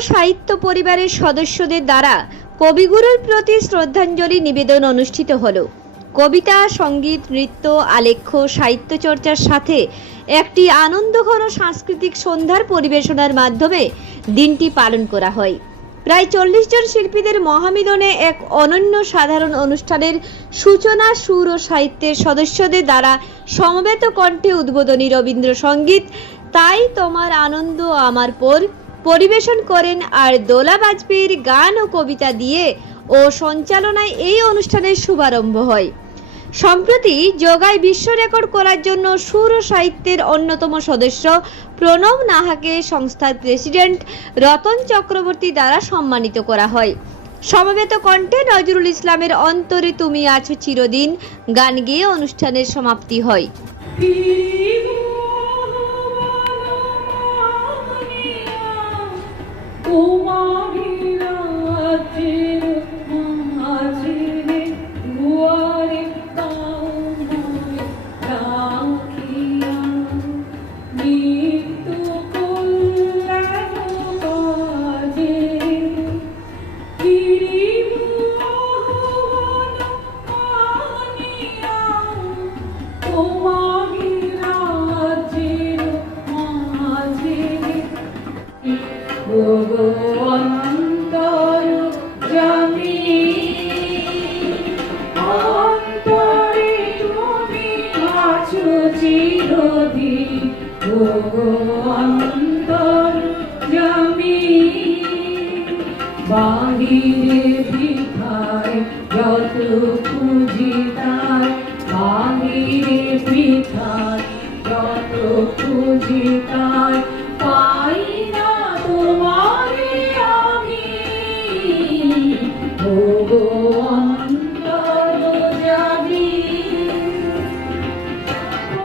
সাহিত্য পরিবারের সদস্যদের দ্বারা কবিগুরুর প্রতি শ্রদ্ধাঞ্জলি নিবেদন অনুষ্ঠিত হলো। কবিতা, সংগীত, নৃত্য, আলেখ্য সাহিত্য চর্চার সাথে একটি আনন্দঘন সাংস্কৃতিক সন্ধ্যার পরিবেশনার মাধ্যমে দিনটি পালন করা হয়। প্রায় চল্লিশ জন শিল্পীদের মহামিলনে এক অনন্য সাধারণ অনুষ্ঠানের সূচনা, সুর ও সাহিত্যের সদস্যদের দ্বারা সমবেত কণ্ঠে উদ্বোধনী রবীন্দ্রসঙ্গীত, তাই তোমার আনন্দ আমার পর পরিবেশন করেন আর দোলা বাজপেয়ীর গান ও কবিতা দিয়ে ও সঞ্চালনায় এই অনুষ্ঠানের শুভারম্ভ হয়। সম্প্রতি যোগায় বিশ্ব রেকর্ড করার জন্য সুর ও সাহিত্যের অন্যতম সদস্য প্রণব নাহাকে সংস্থার প্রেসিডেন্ট রতন চক্রবর্তী দ্বারা সম্মানিত করা হয়। সমবেত কণ্ঠে নজরুল ইসলামের অন্তরে তুমি আছো চিরদিন। গান গেয়ে অনুষ্ঠানের সমাপ্তি হয়। বাহিরে ভিখায় যত তার বাহিরে